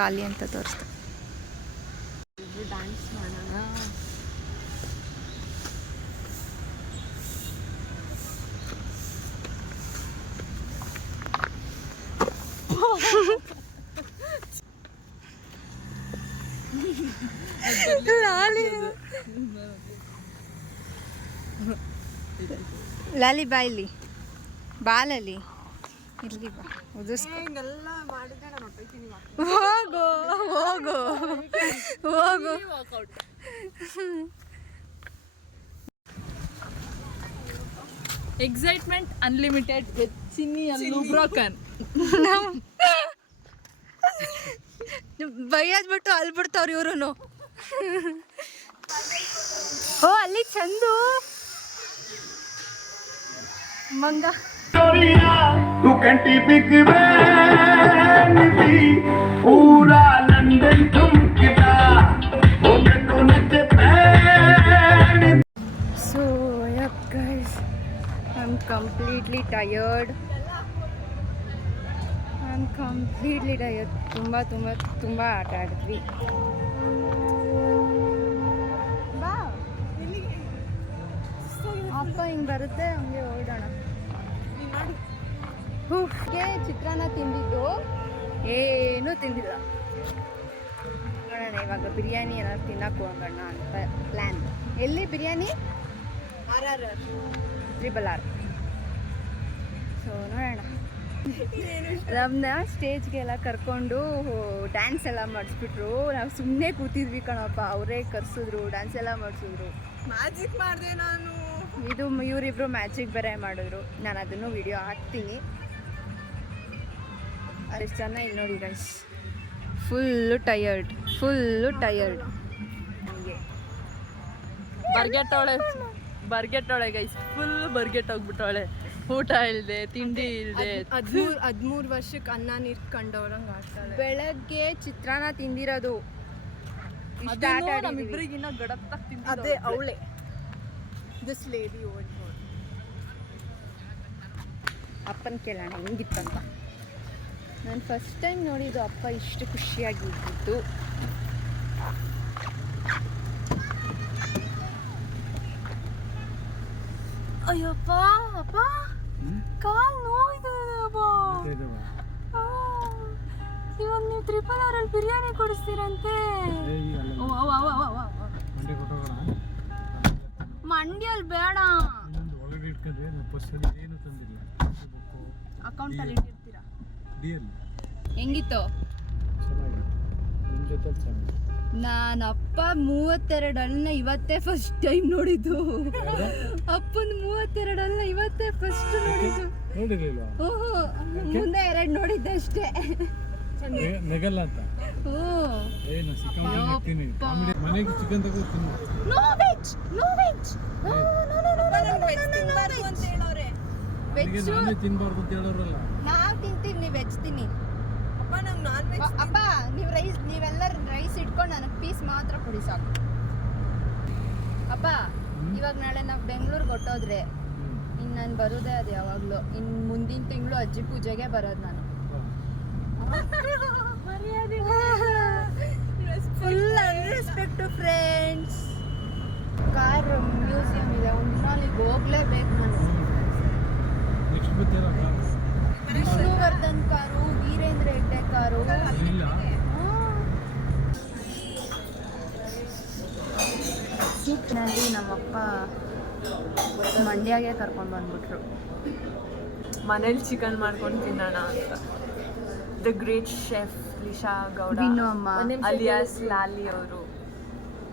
ಖಾಲಿ ಅಂತ ತೋರಿಸ್ತು. ಡ್ಯಾನ್ಸ್ ಮಾಡೋಣ. ಲಾಲಿ ಬಾಯ್ಲಿ ಬಾಲಲ್ಲಿ ಇಲ್ಲಿ ಬಾ ಹೋಗು ಹೋಗು ಹೋಗು. ಎಕ್ಸೈಟ್ಮೆಂಟ್ ಅನ್ಲಿಮಿಟೆಡ್ ವಿತ್ ಚಿನ್ನಿ ಅಲ್ಲೂ ಬ್ರೋಕನ್. ಬೈಯದ್ಬಿಟ್ಟು ಅಲ್ಲಿ ಬಿಡ್ತಾವ್ರಿ ಇವ್ರು. ಓ ಅಲ್ಲಿ ಚಂದು ಮಂಗ. तू कंटी बिग वैन दी पूरा लंदन ठुमकदा ओ मेनू नचे pan. So yep guys, I'm completely tired. ತುಂಬ ಆಟ ಆಡಿದ್ವಿ. ಅಪ್ಪ ಹಿಂಗೆ ಬರುತ್ತೆ ಹಂಗೆ ಓಡೋಣ. ಹೂಗೆ ಚಿತ್ರಾನ್ನ ತಿಂದಿದ್ದು ಏನೂ ತಿಂದಿಲ್ಲ. ನೋಡೋಣ ಇವಾಗ ಬಿರಿಯಾನಿ ಏನಾದ್ರು ತಿನ್ನಕ್ಕೆ ಹೋಗೋಣ ಅಂತ ಪ್ಲ್ಯಾನ್. ಎಲ್ಲಿ ಬಿರಿಯಾನಿ? RRR. ಸೊ ನೋಡೋಣ. ನಮ್ಮನ್ನ ಸ್ಟೇಜ್ಗೆಲ್ಲ ಕರ್ಕೊಂಡು ಡ್ಯಾನ್ಸ್ ಎಲ್ಲ ಮಾಡಿಸ್ಬಿಟ್ರು. ನಾವು ಸುಮ್ಮನೆ ಕೂತಿದ್ವಿ ಕಣಪ್ಪ. ಅವರೇ ಕರ್ಸಿದ್ರು, ಡ್ಯಾನ್ಸ್ ಎಲ್ಲ ಮಾಡಿಸಿದ್ರು. ಮ್ಯಾಜಿಕ್ ಮಾಡಿದೆ ನಾನು. ಇದು ಇವರಿಬ್ರು ಮ್ಯಾಜಿಕ್ ಬೇರೆ ಮಾಡಿದ್ರು. ನಾನು ಅದನ್ನು ವಿಡಿಯೋ ಹಾಕ್ತೀನಿ. ಅದೆಷ್ಟು ಚೆನ್ನಾಗಿ ನೋಡಿ ಗೈಸ್. ಫುಲ್ಲು ಟಯರ್ಡ್ ನನಗೆ. ಬರ್ಗೆಟ್ಟವಳೆ ಗೈಸ್, ಫುಲ್ ಬರ್ಗೆಟ್ ಹೋಗ್ಬಿಟ್ಟವಳೆ. ಊಟ ಇಲ್ಲದೆ, ತಿಂಡಿ ಇಲ್ಲದೆ. 13 ವರ್ಷಕ್ಕೆ ಅನ್ನ ನೀರು ಕಂಡವ್ರಂಗೆ ಆಡ್ತಾಳೆ. ಬೆಳಗ್ಗೆ ಚಿತ್ರಾನ್ನ ತಿಂದಿರೋದು. ನಮ್ಮಿಬ್ಬರಿಗಿನ್ನ ಗಡತ್ತಾಗ ತಿಂದ. ಅದೇ ಅವಳೆ ದಿಸ್ ಲೇಡಿ ಓಲ್ಡ್. ಅಪ್ಪನ ಕೇಳೋಣ ಹೆಂಗಿತ್ತಂತ. ನಾನು ಫಸ್ಟ್ ಟೈಮ್ ನೋಡಿದ್ದು ಅಪ್ಪ ಇಷ್ಟು ಖುಷಿಯಾಗಿದ್ದು. ಅಯ್ಯಪ್ಪ ಅಪ್ಪ ಕಾಲ್ ನೋಯ್ತದಪ್ಪ. ಇವಾಗ ನೀವು RRR ಬಿರಿಯಾನಿ ಕೊಡಿಸ್ತೀರಂತೆ. ಮಂಡ್ಯಲ್ಲಿ ಬೇಡ, ಅಕೌಂಟಲ್ಲಿ ಇಟ್ಟಿರ್ತೀರಾ. ಹೆಂಗಿತ್ತು? ನಾನು ಅಪ್ಪ 32 ಅನ್ನ ಇವತ್ತೇ ಫಸ್ಟ್ ಟೈಮ್ ನೋಡಿದ್ದು. ಅಪ್ಪನ 32 ಅನ್ನ ಇವತ್ತೇ ಫಸ್ಟ್ ನೋಡಿದ್ದು. ಓಹೋ, ಮುಂದೆ 2 ನೋಡಿದ್ದೆ ಅಷ್ಟೇ. ನೆಗಲ್ಲ ಅಂತ. ಏನು ಸಿಕ್ಕಾಪಟ್ಟೆ ಹಾಕ್ತೀನಿ. ಮನೆಗೆ ಚಿಕನ್ ತಗೋತೀನಿ. No veg. ವೆಜ್ ತಿನ್ನಬಾರ್ದು ಅಂತ ಹೇಳೋರೆ. ವೆಜ್ ತಿನ್ನಬಾರ್ದು ಅಂತ ಹೇಳೋರಲ್ಲ. ನಾವು ತಿಂತೀವಿ, ವೆಜ್ ತಿನ್ನಿ. ಅಪ್ಪ ನಂಗೆ ನಾನ್ ವೆಜ್. ಅಪ್ಪ ನೀವೆಲ್ಲರೂ ರೈಸ್ ಇಟ್ಕೊಂಡು ನನಗೆ ಪೀಸ್ ಮಾತ್ರ ಕೊಡಿ ಸಾಕು. ಅಪ್ಪ ಇವಾಗ ನಾಳೆ ನಾವು ಬೆಂಗಳೂರಿಗೆ ಹೊಟ್ಟೋದ್ರೆ ಇನ್ನು ನಾನು ಬರೋದೇ ಅದು ಯಾವಾಗಲೂ. ಇನ್ನು ಮುಂದಿನ ತಿಂಗಳು ಅಜ್ಜಿ ಪೂಜೆಗೆ ಬರೋದು ನಾನು. Full unrespect friends. Car museum ಇದೆ, ಅಲ್ಲಿಗೆ ಹೋಗ್ಲೇಬೇಕು ನಾನು. Vishnuvardhan car, Veerendra Heggade car. ನಲ್ಲಿ ನಮ್ಮಪ್ಪ ಮಂಡ್ಯಾಗೆ ಕರ್ಕೊಂಡು ಬಂದ್ಬಿಟ್ರು. ಮನೇಲಿ ಚಿಕನ್ ಮಾಡ್ಕೊಂಡು ತಿನ್ನೋಣ ಅಂತ. The great chef ಲಿಶಾ Gowda alias ಲಾಲಿ ಅವರು.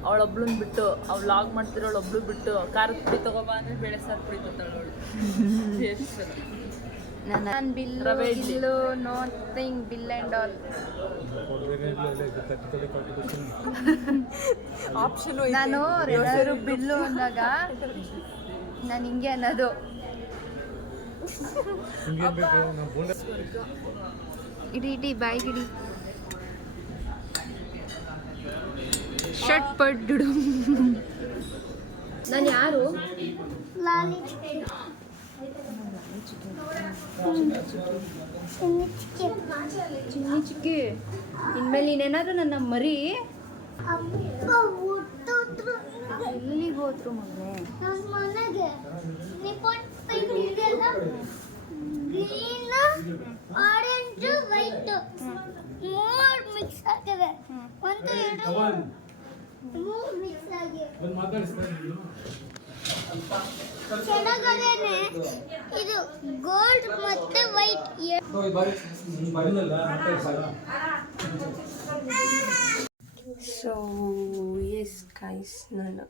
ಅವಳೊಬ್ಳನ್ನ ಬಿಟ್ಟು ವ್ಲಾಗ್ ಮಾಡ್ತಿರೋ ಅವಳೊಬ್ಳು ಬಿಟ್ಟು ಖಾರದ ಪುಡಿ ತಗೋಬ ಅಂದ್ರೆ ಬೇಳೆ ಸಾರು ಪುಡಿ ತಗೊಳ್ತಾಳೆ ಅವಳು. ನನ್ನ bill nothing bill and all option. ನಾನು ಎಲ್ಲರೂ ಬಿಲ್ಲು ಅಂದಾಗ ನಾನು ಹಿಂಗೆ ಅನ್ನೋದು. ಇಡಿ ಬಾಯ್ಗಿಡಿ ಶಟ್ ಪಡ್ಡು. ನಾನು ಯಾರು? ಚಿನ್ನಿ ಚಿಕ್ಕಿ ಇನ್ಮೇಲೆ ನೀನೇನಾದ್ರೂ ನನ್ನ ಮರಿ ಎಲ್ಲಿಗೆ ಹೋದ್ರು ಮಗನೇ ಮನೆಗೆ ನಿಪ್ಪಟ್ಟು ಪೈಂಟ್ ಇದೆಲ್ಲ ಗ್ರೀನ್ ಆರೆಂಜ್ ವೈಟ್ ಮೂರು ಮಿಕ್ಸ್ ಆಗಿದೆ ಒಂದು ಎರಡು ಮೂರು ಮಿಕ್ಸ್ ಆಗಿದೆ ಕೆಳಗಡೆನೆ ಇದು ಗೋಲ್ಡ್ ಮತ್ತೆ ವೈಟ್ ಸೊ ಎಸ್ ಗೈಸ್ ನಾನು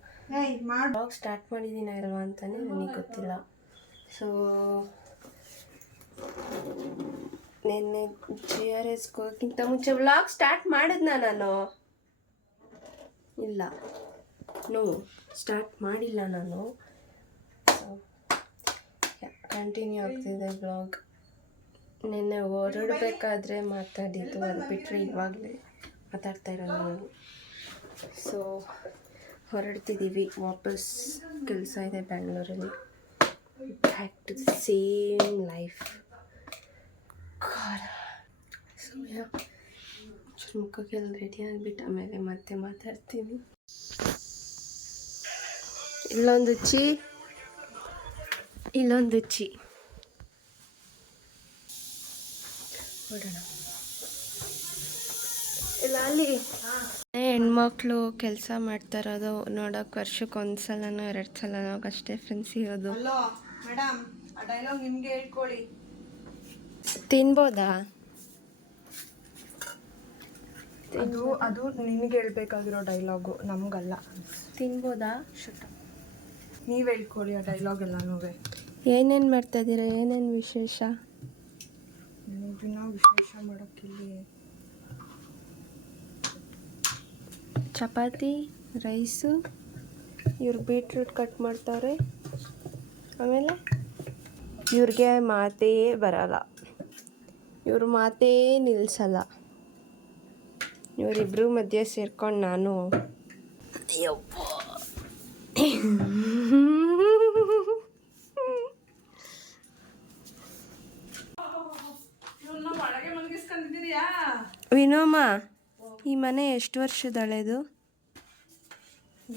ಬ್ಲಾಗ್ ಸ್ಟಾರ್ಟ್ ಮಾಡಿದ್ದೀನ ಇಲ್ವಾ ಅಂತಲೇ ನನಗೆ ಗೊತ್ತಿಲ್ಲ. ಸೊ ನಿನ್ನೆ GRS ಹೋಗೋಕ್ಕಿಂತ ಮುಂಚೆ ವ್ಲಾಗ್ ಸ್ಟಾರ್ಟ್ ಮಾಡಿದ್ನ ನಾನು ಇಲ್ಲ ಸ್ಟಾರ್ಟ್ ಮಾಡಿಲ್ಲ ನಾನು. ಸೊ ಕಂಟಿನ್ಯೂ ಆಗ್ತಿದೆ ಬ್ಲಾಗ್. ನಿನ್ನೆ ಹೊರಡಬೇಕಾದ್ರೆ ಮಾತಾಡಿದ್ದು, ಅದು ಬಿಟ್ಟರೆ ಇವಾಗಲೇ ಮಾತಾಡ್ತಾ ಇರೋದು ನಾನು. ಸೊ ಹೊರಡ್ತಿದ್ದೀವಿ ವಾಪಸ್, ಕೆಲಸ ಇದೆ ಬ್ಯಾಂಗ್ಳೂರಲ್ಲಿ. Back to the same life. So ಮುಖಕ್ಕೆಲ್ಲ ರೆಡಿ ಆಗಿಬಿಟ್ಟು ಆಮೇಲೆ ಮತ್ತೆ ಮಾತಾಡ್ತೀನಿ. ಇಲ್ಲೊಂದು ಚಿ ನೋಡೋಣ. ಇಲ್ಲ ಅಲ್ಲಿ ಹೆಣ್ಮಕ್ಳು ಕೆಲಸ ಮಾಡ್ತಾ ಇರೋದು ನೋಡೋಕೆ ವರ್ಷಕ್ಕೆ ಒಂದ್ಸಲನೋ 2 ಸಲನೋ ಅಷ್ಟೇ ಫ್ರೆಂಡ್ಸ್ ಸಿಗೋದು. ಮೇಡಮ್ ಆ ಡೈಲಾಗ್ ನಿಮ್ಗೆ ಹೇಳ್ಕೊಳ್ಳಿ. ತಿನ್ಬೋದಾ? ಅದು ನಿನಗೆ ಹೇಳ್ಬೇಕಾಗಿರೋ ಡೈಲಾಗು, ನಮಗಲ್ಲ. ತಿನ್ಬೋದಾ? ನೀವು ಹೇಳ್ಕೊಳ್ಳಿ ಆ ಡೈಲಾಗ್ ಎಲ್ಲನೂ. ಏನೇನು ಮಾಡ್ತಾ ಇದ್ದೀರಾ? ಏನೇನು ವಿಶೇಷ? ದಿನ ವಿಶೇಷ ಮಾಡೋಕ್ಕಿಲ್ಲಿ ಚಪಾತಿ, ರೈಸು, ಇವ್ರು ಬೀಟ್ರೂಟ್ ಕಟ್ ಮಾಡ್ತಾರೆ. ಆಮೇಲೆ ಇವ್ರಿಗೆ ಮಾತೇ ಬರಲ್ಲ, ಇವ್ರ ಮಾತೇ ನಿಲ್ಲಿಸಲ್ಲ. ಇವರಿಬ್ಬರು ಮಧ್ಯೆ ಸೇರ್ಕೊಂಡು ನಾನು ವಿನೋಮ, ಈ ಮನೆ ಎಷ್ಟು ವರ್ಷದ ಹಳೇದು?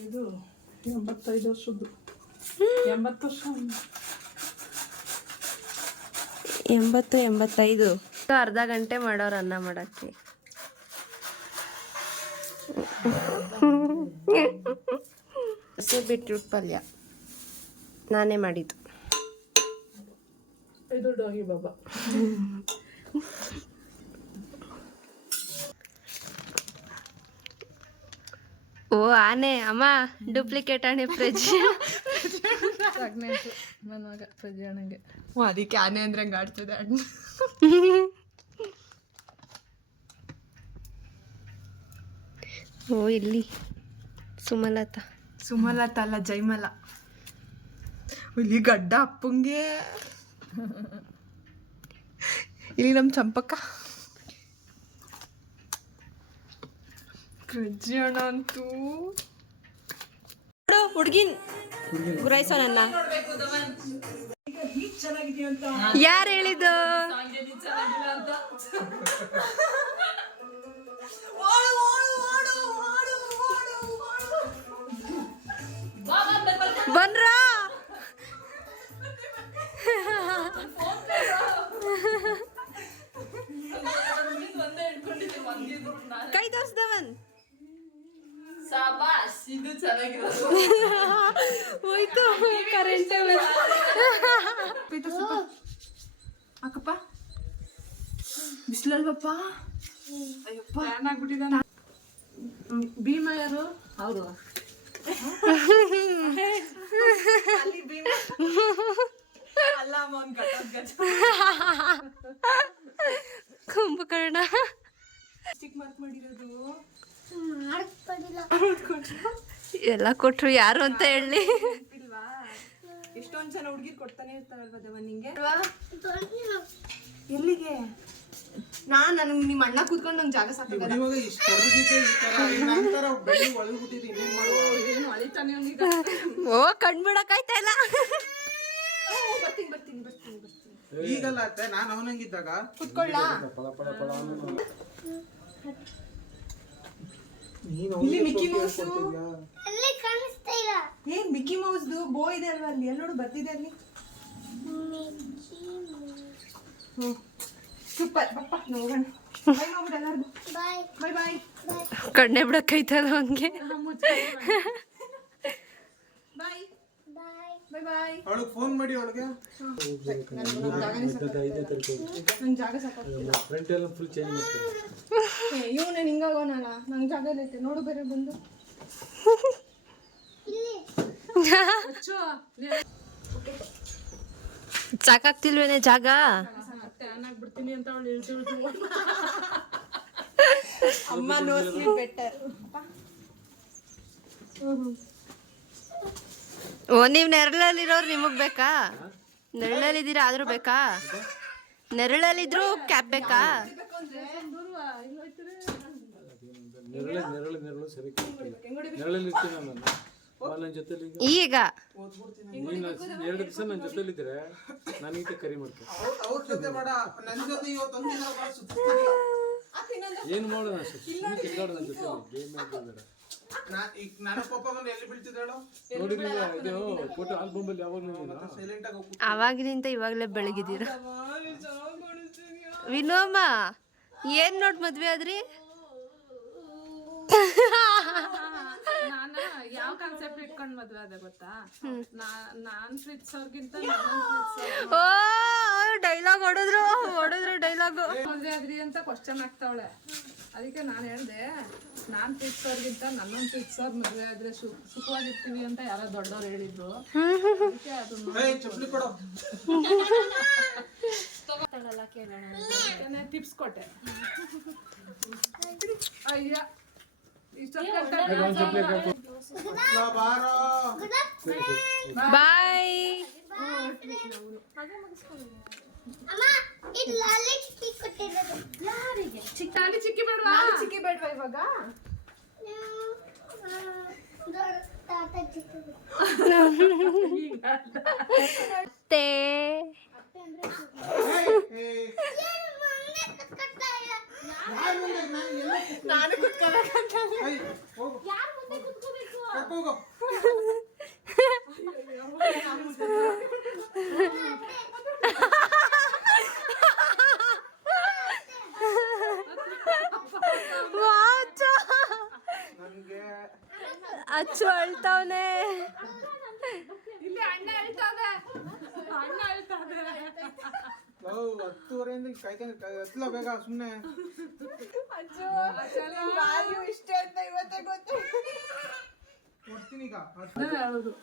ಇದು 85 ವರ್ಷದ್ದು. 80 ವರ್ಷ. 85 ಅರ್ಧ ಗಂಟೆ ಮಾಡೋರು ಅನ್ನ ಮಾಡೋಕ್ಕೆ. ಹಸಿ ಬೀಟ್ರೂಟ್ ಪಲ್ಯ ನಾನೇ ಮಾಡಿದ್ದು. ಇದು ಡಾಗಿ ಬಾಬಾ. ಓ ಆನೆ ಅಮ್ಮ, ಡೂಪ್ಲಿಕೇಟ್ ಆನೆ ಫ್ರಿಜ್. ಪ್ರಜಾಣಗೆ ಅದಕ್ಕೆ ಆನೆ ಅಂದ್ರೆ ಹಂಗೆ ಆಡ್ತದೆ. ಓ ಇಲ್ಲಿ ಸುಮಲತಾ ಅಲ್ಲ ಜೈಮಲ. ಇಲ್ಲಿ ಗಡ್ಡ ಅಪ್ಪಂಗೆ. ಇಲ್ಲಿ ನಮ್ಮ ಚಂಪಕ್ಕ. ಪ್ರಜ್ಞಾನ ಅಂತೂ ಹುಡ್ಗಿನ್ ಗುರಾಯಿಸೋ ನನ್ನ. ಯಾರು ಹೇಳಿದ್ದು? ಬನ್ರ ಕೈ ತೋರ್ಸ್ದವನ್ ಹೋಯ್ತು ಕರೆಂಟ್. ಅಕ್ಕಪ್ಪ ಬಿಸಿಲಲ್ವಪ್ಪ. ಅಯ್ಯಪ್ಪ ಏನಾಗ್ಬಿಟ್ಟಿದ್ದಾನೆ. ಭೀಮ ಯಾರು? ಹೌದು ಕುಂಭಕರ್ಣ ಚಿಕ್ಕ ಮಾರ್ಕ್ ಮಾಡಿರೋದು ಎಲ್ಲ ಕೊಟ್ರು, ಯಾರು ಅಂತ ಹೇಳಿ. ಇಲ್ವಾ? ಎಷ್ಟೊಂದ್ ಜನ ಹುಡುಗಿರ್ ಕೊಡ್ತಾನೆ ಇರ್ತಾರಲ್ವ ನಿಂಗೆ. ಎಲ್ಲಿಗೆ? ನನಗೆ ನಿಮ್ಮ ಅಣ್ಣ ಕೂತ್ಕೊಂಡು ನಂಗೆ ಜಾಗ ಸಾಕಾಗಲ್ಲ. ಓ ಕಣ್ಬಿಡಕ್ಕಾಯ್ತಾ ಇಲ್ಲ. ಈಗಲ್ಲ ಅತ್ತೆ ನಾನು ಅವನಂಗಿದ್ದಾಗ ಕುತ್ಕೊಳ್ಳಾ ಪಳ ಪಳ ಪಳ ಇಲ್ಲಿ ಮಿಕ್ಕಿ ಮೌಸ್ ಅಲ್ಲಿ ಕಾಣಿಸ್ತಾ ಇಲ್ಲ. ಏನ್ ಮಿಕ್ಕಿ ಮೌಸ್ದು ಬೋ ಇದೆ ಅಲ್ವಾ ಅಲ್ಲಿ ಎಲ್ಲಿ ನೋಡು ಬರ್ತಿದೆ ಅಲ್ಲಿ. ಸೂಪರ್ ಬಪ್ಪ ಹೋಗೋಣ. ಬೈ ಮಾಡ್ಬಿಡು ಎಲ್ಲರಿಗೂ. Bye bye bye. ಕಣ್ಣೆ ಬಿಡಕ್ಕೈತಲ್ಲ ಹಂಗೆ. Bye bye. Bye bye. ಅವಳಿಗೆ ಫೋನ್ ಮಾಡಿ ಅವಳಿಗೆ ನಂಗೆ ಜಾಗ ಸಾಕಾಗ್ತಿಲ್ಲ. ಫ್ರಂಟ್ ಎಲ್ಲ ಫುಲ್ ಚೇಂಜ್ ಮಾಡ್ತಾರೆ. ಇವನೇ ಹಿಂಗಾಗೋನಲ್ಲ ನಂಗೆ ಜಾಗ ಐತೆ ನೋಡು ಬೇರೆ ಬಂದು. ಸಾಕಾಗ್ತಿಲ್ವೇನೆ ಜಾಗ? ಆಗ್ಬಿಡ್ತೀನಿ ಅಂತ ಅವಳು ಹೇಳ್ತಿರೋದು. ಅಮ್ಮ ನೋ ಸ್ಲೀಪ್ ಬೆಟರ್. ಓ ನೀವು ನೆರಳಲ್ಲಿರೋರು ನಿಮಗೆ ಬೇಕಾ? ನೆರಳಲ್ಲಿದ್ದೀರಾ ಆದರೂ ಬೇಕಾ? ನೆರಳಲ್ಲಿದ್ರು ಕ್ಯಾಪ್ ಬೇಕಾ? ನೆರಳು ಸರಿ ನೆರಳಲ್ಲಿ ಇರ್ತೀನಿ ನಾನು ನನ್ನ ಜೊತೆಲಿ. ಈಗ ನೀನು 2 ದಿವಸ ನನ್ನ ಜೊತೆಲಿದ್ರೆ ನನಗೆ ಕರಿ ಮಾಡ್ತೀನಿ. ಅವ್ರ ಜೊತೆ ಬೇಡ ನನ್ನ ಜೊತೆ ಇವತ್ತೊಂದು ದಿನ ಏನು ಮಾಡೋಣ ತಿರ್ಗಾಡು ನನ್ನ ಜೊತೆ ಗೇಮ್ ಬೇಡ. ನಾನು ಪಾಪ ಮನೆ ಎಲ್ಲಿ ಬೀಳ್ತಿದ್ದಾಳು ನೋಡಿಲ್ಲ ಇದು ಫೋಟೋ ಆಲ್ಬಮ್ ಅಲ್ಲಿ ಯಾವಾಗ ಸೈಲೆಂಟ್ ಆಗಿ ಹೋಗ್ಬಿಟ್ಟು ಅವಾಗಿನಿಂದ ಇವಾಗಲೇ ಬೆಳಗಿದ್ದೀರ. ವಿನೋಮ ಏನ್ ನೋಡ್ ಮದ್ವೆ ಆದ್ರಿ? ನಾನು ಯಾವ ಕಾನ್ಸೆಪ್ಟ್ ಇಟ್ಕೊಂಡ್ ಮದ್ವೆ ಅದೇ ಗೊತ್ತಾ? ನಾನ್ ಪ್ರೀತಿಸೋರ್ಗಿಂತ ಓ ಡೈಲಾಗ್ ಹೊಡೆದ್ರು ಡೈಲಾಗು. ಮದ್ವೆ ಆದ್ರಿ ಅಂತ ಕ್ವಶನ್ ಆಗ್ತಾವಳೆ. ಅದಕ್ಕೆ ನಾನು ಹೇಳ್ದೆ ನಾನ್ ಪ್ರೀತಿಸೋರ್ಗಿಂತ ನನ್ನೊಂದು ಪ್ರೀತಿಸೋರ್ ಮದ್ವೆ ಆದ್ರೆ ಸುಖವಾಗಿರ್ತೀವಿ ಅಂತ ಯಾರೋ ದೊಡ್ಡವ್ರು ಹೇಳಿದ್ರು. ಅದಕ್ಕೆ ಅದನ್ನ ಚಪ್ಪಲಿ ಕೊಡೋ ಕೇಳೋಣ ಟಿಪ್ಸ್ ಕೊಟ್ಟೆ. ಅಯ್ಯ ಬಾರೋ ಬಾಯ್. ಅಮ್ಮ ಇದು ಲಾಲಿ ಚಿಕ್ಕಿ ಕೊಟ್ಟಿರೋದು. ಯಾರಿಗೆ? ಚಿಕ್ಕಿ ಬೇಡವಾ? ಚಿಕ್ಕಿ ಬೇಡವಾ ಇವಾಗ? ತಾತ ಚಿಕ್ಕಿ. ತೇ ನಾನು ಕುತ್ಕೋಬೇಕಂತ. ಹೋಗೋ ಅಚ್ಚು ಅಳ್ತಾವನೆ. ಇಲ್ಲಿ ಅಣ್ಣ ಹೇಳ್ತಾವೆ. 10:30 ಕಾಯ್ಕೊಂಡು ಎತ್ತಲ ಬೇಗ ಸುಮ್ಮನೆ. ಇಷ್ಟೇ ಅಂತ ಇವತ್ತೇ ಗೊತ್ತು. ಕೊಡ್ತೀನಿ ಈಗ.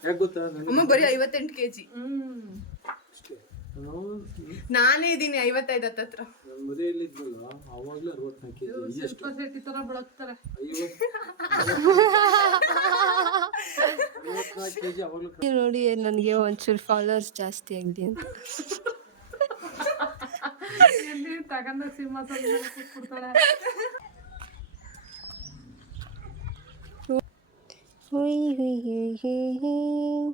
ಯಾಕೆ ಗೊತ್ತಾ ಅಮ್ಮ ಬರೀ 58 kg. ನಾನೇ ಇದ್ದೀನಿ 55 ಹತ್ರ. ನನ್ನ ಮದುವೆಯಲ್ಲಿ ಇದ್ನಲ್ಲ ಅವಾಗಲೇ 64 kg. ಎಷ್ಟು ಸೊಸೈಟಿ ತರ ಬಳಕ್ತಾರೆ. 54 kg ಅವಾಗಲೂ. ನೋಡಿ ನನಗೆ ಒಂಚೂರು ಫಾಲೋವರ್ಸ್ ಜಾಸ್ತಿ ಆಗಿದೆ ಅಂತ. ಎಲ್ಲಿ ತಗೊಂಡ ಸಿಂಹಾಸನ ಕೂತ್ಬಿಡ್ತಾಳೆ. ಹುಯ್ ಹುಯ್ ಹುಯ್ ಹುಯ್ ಹುಯ್.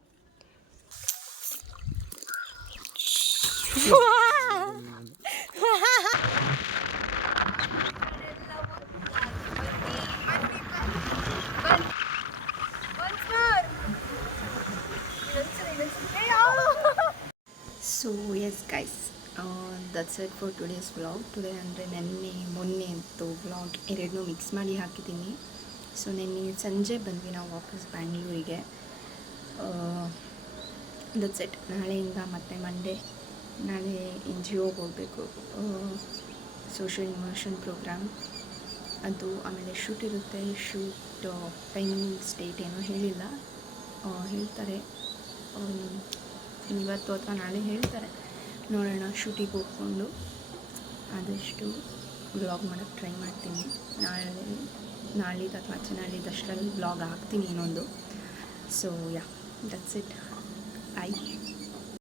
So yes guys, that's it for today's vlog. Today ಅಂದರೆ ನೆನ್ನೆ ಮೊನ್ನೆ ಅಂತೂ ವ್ಲಾಗ್ ಎರಡನ್ನೂ ಮಿಕ್ಸ್ ಮಾಡಿ ಹಾಕಿದ್ದೀನಿ. ಸೊ ನೆನ್ನೆ ಸಂಜೆ ಬಂದ್ವಿ ನಾವು ವಾಪಸ್ ಬ್ಯಾಂಗ್ಳೂರಿಗೆ. That's it. ನಾಳೆಯಿಂದ ಮತ್ತೆ ಮಂಡೇ ನಾಳೆ NGOಗೆ ಹೋಗಬೇಕು. ಸೋಷಿಯಲ್ ಇಮರ್ಷನ್ ಪ್ರೋಗ್ರಾಮ್ ಅದು. ಆಮೇಲೆ ಶೂಟ್ ಇರುತ್ತೆ. ಶೂಟ್ ಟೈಮಿಂಗ್ಸ್ ಡೇಟ್ ಏನೋ ಹೇಳಿಲ್ಲ, ಹೇಳ್ತಾರೆ ಇವತ್ತು ಅಥವಾ ನಾಳೆ ಹೇಳ್ತಾರೆ. ನೋಡೋಣ. ಶೂಟಿಗೆ ಹೋಗ್ಕೊಂಡು ಆದಷ್ಟು ವ್ಲಾಗ್ ಮಾಡೋಕ್ಕೆ ಟ್ರೈ ಮಾಡ್ತೀನಿ. ನಾಳಿದ್ದು ಅಥವಾ ನಾಳಿದ್ದು ಅಷ್ಟರಲ್ಲಿ ವ್ಲಾಗ್ ಹಾಕ್ತೀನಿ ಇನ್ನೊಂದು. So yeah, that's it. Bye.